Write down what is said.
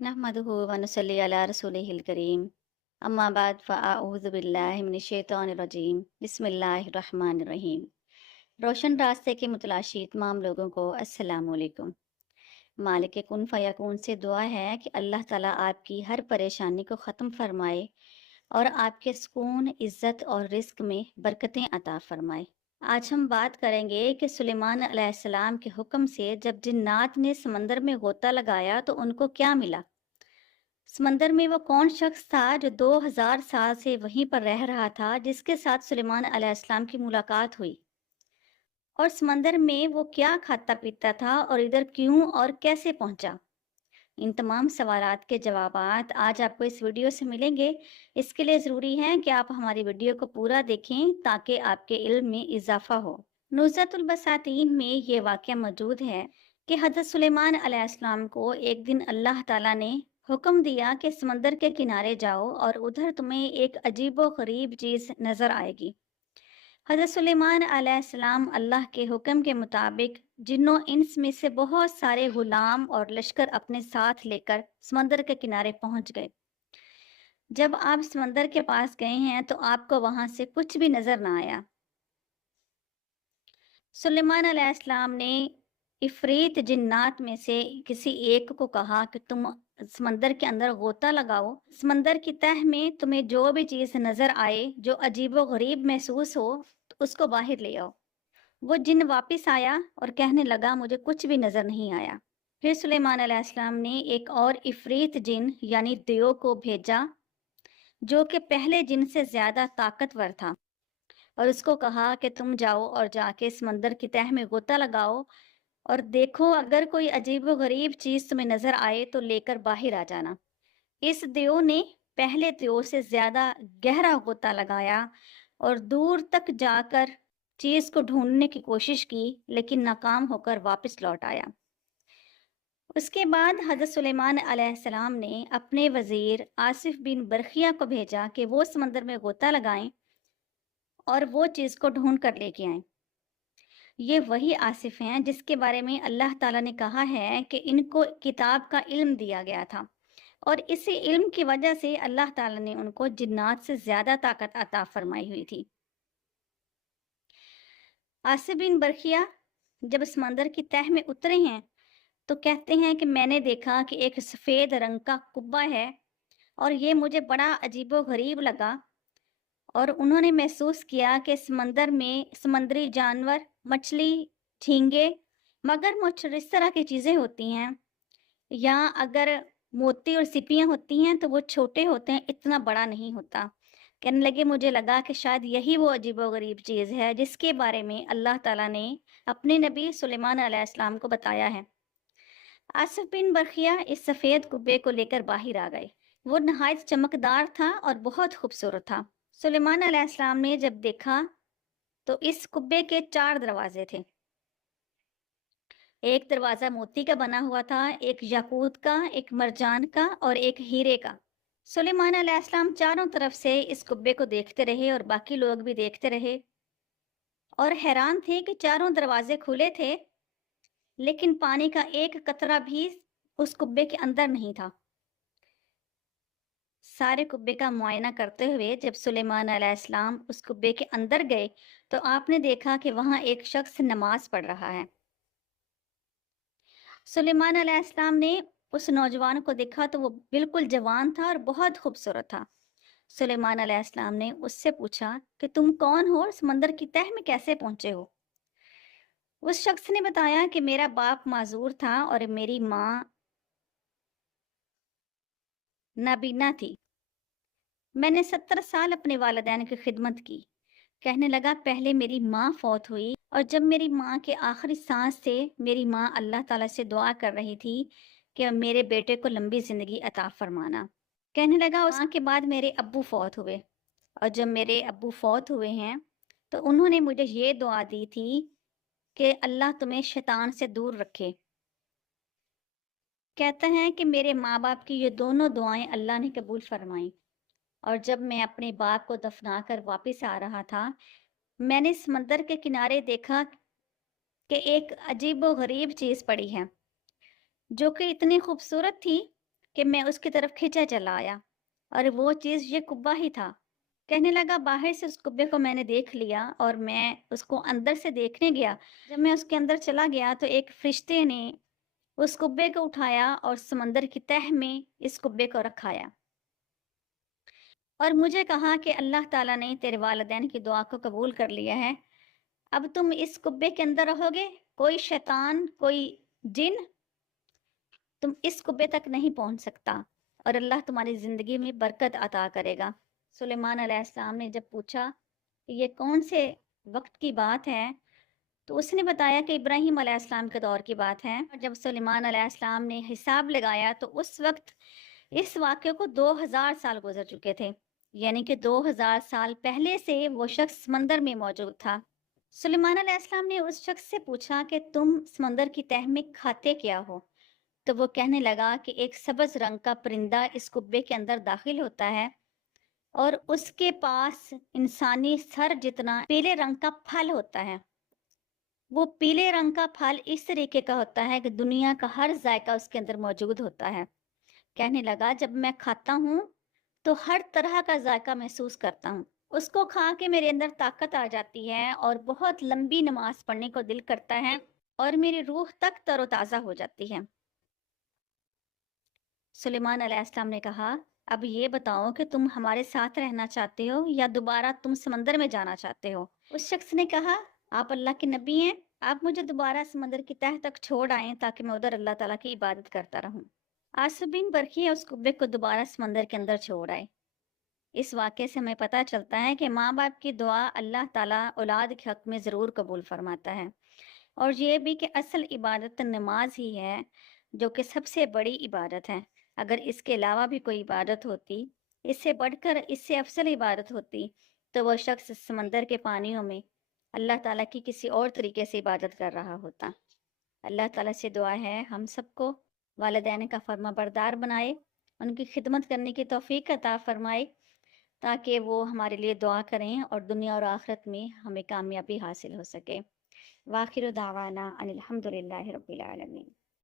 नहमदुहु व नुसल्ली अला रसूलिहिल करीम अम्मा बाद फ़अऊज़ु बिल्लाहि मिनश शैतानिर रजीम बिस्मिल्लाहिर रहमानिर रहीम। रोशन रास्ते के मुतलाशी तमाम लोगों को अस्सलामु अलैकुम। मालिक कुन फ़यकून से दुआ है कि अल्लाह ताला आपकी हर परेशानी को ख़त्म फरमाए और आपके सुकून, इज़्ज़त और रिज़्क में बरकतें अता फरमाए। आज हम बात करेंगे कि सुलेमान अलैहिस्सलाम के हुक्म से जब जिन्नात ने समंदर में गोता लगाया तो उनको क्या मिला। समंदर में वो कौन शख्स था जो 2000 साल से वहीं पर रह रहा था, जिसके साथ सुलेमान अलैहिस्सलाम की मुलाकात हुई, और समंदर में वो क्या खाता पीता था और इधर क्यों और कैसे पहुंचा। इन तमाम सवालात के जवाबात आज आपको इस वीडियो से मिलेंगे। इसके लिए ज़रूरी है कि आप हमारी वीडियो को पूरा देखें ताकि आपके इल्म में इजाफा हो। नुज़रतुल बसातीन में ये वाक़या मौजूद है कि हज़रत सुलेमान अलैहिस्सलाम को एक दिन अल्लाह ताला ने हुक्म दिया कि समंदर के किनारे जाओ और उधर तुम्हें एक अजीबो गरीब चीज़ नज़र आएगी। हज़रत सुलेमान अलैहिस्सलाम अल्लाह के हुक्म के मुताबिक जिन्नों इंस में से बहुत सारे गुलाम और लश्कर अपने साथ लेकर समंदर के किनारे पहुंच गए। जब आप समंदर के पास गए हैं तो आपको वहां से कुछ भी नजर ना आया। सुलेमान अलैहिस्सलाम ने इफरीत जिन्नात में से किसी एक को कहा कि तुम समंदर के अंदर गोता लगाओ, समंदर की तह में तुम्हें जो भी चीज़ नजर आए जो अजीबो गरीब महसूस हो तो उसको बाहर ले आओ। वो जिन वापस आया और कहने लगा मुझे कुछ भी नजर नहीं आया। फिर सुलेमान अलैहिस्सलाम ने एक और इफरीत जिन यानी दियो को भेजा जो कि पहले जिन से ज्यादा ताकतवर था, और उसको कहा कि तुम जाओ और जाके समंदर की तह में गोता लगाओ और देखो अगर कोई अजीबो गरीब चीज तुम्हें नजर आए तो लेकर बाहर आ जाना। इस दियो ने पहले दियो से ज्यादा गहरा गोता लगाया और दूर तक जाकर चीज को ढूंढने की कोशिश की, लेकिन नाकाम होकर वापस लौट आया। उसके बाद हजरत सुलेमान अलैहिस्सलाम ने अपने वजीर आसिफ बिन बरखिया को भेजा कि वो समंदर में गोता लगाएं और वो चीज को ढूंढ कर लेके आए। ये वही आसिफ हैं जिसके बारे में अल्लाह ताला ने कहा है कि इनको किताब का इल्म दिया गया था और इसी इल्म की वजह से अल्लाह ताला ने उनको जिन्नात से ज्यादा ताकत अता फरमाई हुई थी। आसिफ बिन बरखिया जब समंदर की तह में उतरे हैं तो कहते हैं कि मैंने देखा कि एक सफ़ेद रंग का कुब्बा है और ये मुझे बड़ा अजीबो गरीब लगा, और उन्होंने महसूस किया कि समंदर में समुद्री जानवर, मछली, झींगे, मगरमच्छ और इस तरह की चीज़ें होती हैं, या अगर मोती और सिपियां होती हैं तो वो छोटे होते हैं, इतना बड़ा नहीं होता। कहने लगे मुझे लगा कि शायद यही वो अजीबो गरीब चीज़ है जिसके बारे में अल्लाह ताला ने अपने नबी सुलेमान अलैहिस्सलाम को बताया है। आसिफ बिन बरखिया इस सफ़ेद कुब्बे को लेकर बाहर आ गए। वो नहायत चमकदार था और बहुत खूबसूरत था। सुलेमान अलैहिस्सलाम ने जब देखा तो इस कुब्बे के 4 दरवाजे थे। एक दरवाजा मोती का बना हुआ था, एक याकूत का, एक मरजान का और एक हीरे का। सुलेमान अलैहिस्सलाम चारों तरफ से इस कुब्बे को देखते रहे और बाकी लोग भी देखते रहे और हैरान थे कि चारों दरवाजे खुले थे, लेकिन पानी का एक कतरा भी उस कुब्बे के अंदर नहीं था। सारे कुब्बे का मुआयना करते हुए जब सुलेमान अलैहिस्सलाम उस कुब्बे के अंदर गए तो आपने देखा कि वहां एक शख्स नमाज पढ़ रहा है। सुलेमान अलैहिस्सलाम ने उस नौजवान को देखा तो वो बिल्कुल जवान था और बहुत खूबसूरत था। सुलेमान अलैहिस्सलाम ने उससे पूछा कि तुम कौन हो और समंदर की तह में कैसे पहुंचे हो। उस शख्स ने बताया कि मेरा बाप माजूर था और मेरी माँ नाबीना थी। मैंने 70 साल अपने वालिदैन की खिदमत की। कहने लगा पहले मेरी माँ फौत हुई और जब मेरी माँ के आखिरी सांस से मेरी माँ अल्लाह ताला से दुआ कर रही थी कि मेरे बेटे को लंबी ज़िंदगी अता फरमाना। कहने लगा उस माँ के बाद मेरे अब्बू फौत हुए और जब मेरे अब्बू फौत हुए हैं तो उन्होंने मुझे ये दुआ दी थी कि अल्लाह तुम्हें शैतान से दूर रखे। कहते हैं कि मेरे माँ बाप की ये दोनों दुआएं अल्लाह ने कबूल फरमाई, और जब मैं अपने बाप को दफना कर वापस आ रहा था मैंने समंदर के किनारे देखा कि एक अजीबो गरीब चीज़ पड़ी है जो कि इतनी खूबसूरत थी کہ میں اس کی طرف کھینچا چلا آیا، اور وہ چیز یہ کبا ہی تھا۔ کہنے لگا باہر سے اس کبے کو میں نے دیکھ لیا اور میں اس کو اندر سے دیکھنے گیا۔ جب میں اس کے اندر چلا گیا تو ایک فرشتے نے اس کبے کو اٹھایا اور سمندر کی تہ میں اس کبے کو رکھایا، اور مجھے کہا کہ اللہ تعالیٰ نے تیرے والدین کی دعا کو قبول کر لیا ہے، اب تم اس کبے کے اندر رہو گے، کوئی شیطان، کوئی جن تم اس کبے تک نہیں پہنچ سکتا، اور اللہ تمہاری زندگی میں برکت عطا کرے گا۔ سلیمان علیہ السلام نے جب پوچھا کہ یہ کون سے وقت کی بات ہے، تو اس نے بتایا کہ ابراہیم علیہ السلام کے دور کی بات ہے۔ اور جب سلیمان علیہ السلام نے حساب لگایا تو اس وقت اس واقعے کو 2000 سال گزر چکے تھے، یعنی کہ 2000 سال پہلے سے وہ شخص سمندر میں موجود تھا۔ سلیمان علیہ السلام نے اس شخص سے پوچھا کہ تم سمندر کی تہ میں کھاتے کیا ہو؟ تو وہ کہنے لگا کہ ایک سبز رنگ کا پرندہ اس کبے کے اندر داخل ہوتا ہے، اور اس کے پاس انسانی سر جتنا پیلے رنگ کا پھل ہوتا ہے۔ وہ پیلے رنگ کا پھل اس طریقے کا ہوتا ہے کہ دنیا کا ہر ذائقہ اس کے اندر موجود ہوتا ہے۔ کہنے لگا جب میں کھاتا ہوں تو ہر طرح کا ذائقہ محسوس کرتا ہوں، اس کو کھا کے میرے اندر طاقت آ جاتی ہے اور بہت لمبی نماز پڑھنے کو دل کرتا ہے، اور میری روح تک تر و تازہ ہو جاتی ہے۔ سلیمان علیہ السلام نے کہا اب یہ بتاؤ کہ تم ہمارے ساتھ رہنا چاہتے ہو یا دوبارہ تم سمندر میں جانا چاہتے ہو؟ اس شخص نے کہا آپ اللہ کے نبی ہیں، آپ مجھے دوبارہ سمندر کی تہ تک چھوڑ آئیں تاکہ میں ادھر اللہ تعالیٰ کی عبادت کرتا رہوں۔ آصف بن برقی اس کبے کو دوبارہ سمندر کے اندر چھوڑ آئے۔ اس واقعے سے ہمیں پتہ چلتا ہے کہ ماں باپ کی دعا اللہ تعالیٰ اولاد کے حق میں ضرور قبول فرماتا ہے، اور یہ بھی کہ اصل عبادت نماز ہی ہے جو کہ سب سے بڑی عبادت ہے۔ اگر اس کے علاوہ بھی کوئی عبادت ہوتی، اس سے بڑھ کر اس سے افضل عبادت ہوتی، تو وہ شخص سمندر کے پانیوں میں اللہ تعالیٰ کی کسی اور طریقے سے عبادت کر رہا ہوتا۔ اللہ تعالیٰ سے دعا ہے ہم سب کو والدین کا فرما بردار بنائے، ان کی خدمت کرنے کی توفیق عطا فرمائے، تاکہ وہ ہمارے لیے دعا کریں اور دنیا اور آخرت میں ہمیں کامیابی حاصل ہو سکے۔ وآخر دعوانا ان الحمد للہ رب العالمین۔